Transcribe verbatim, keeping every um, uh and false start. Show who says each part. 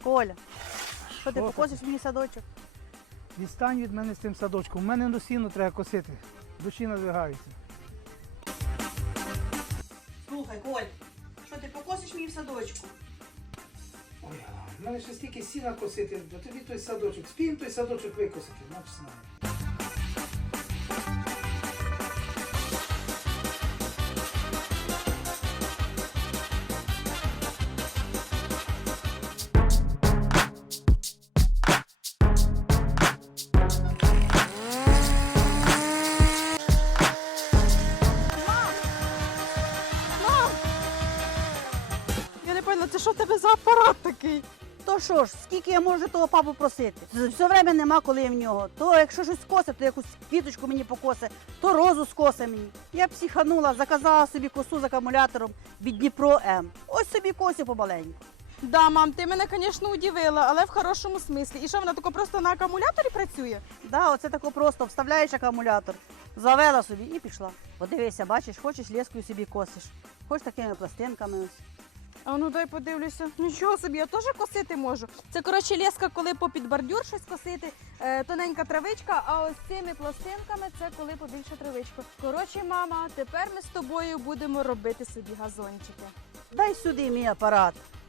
Speaker 1: Коля, що ти
Speaker 2: Що
Speaker 1: покосиш мені садочок?
Speaker 2: Відстань від мене з цим садочком. У мене на сіно треба косити. Душі надвигаються.
Speaker 1: Слухай, Коль, що ти покосиш мені в садочку?
Speaker 2: Ой, в мене ще стільки сіна косити, а тобі той садочок. Спінь той садочок викосити, значить знаю.
Speaker 3: Я не поняла, це що в тебе за апарат такий?
Speaker 1: То що ж, скільки я можу того папу просити? Все время нема коли в нього. То якщо щось скосить, то якусь квіточку мені покосе, то розу скосе мені. Я психанула, заказала собі косу з акумулятором від Дніпро М. Ось собі косю помаленьку.
Speaker 3: Да, мам, ти мене, звісно, удивила, але в хорошому смислі. І що, вона тако просто на акумуляторі працює?
Speaker 1: Да, оце тако просто вставляєш акумулятор, завела собі і пішла. Подивися, бачиш, хочеш лескою собі косиш, хочеш такими пластинками ось.
Speaker 3: А ну дай подивлюся. Нічого собі, я теж косити можу. Це, коротше, леска, коли попід бордюр щось косити, е, тоненька травичка, а ось цими пластинками це коли побільше травичку. Коротше, мама, тепер ми з тобою будемо робити собі газончики.
Speaker 1: Дай сюди мій апарат.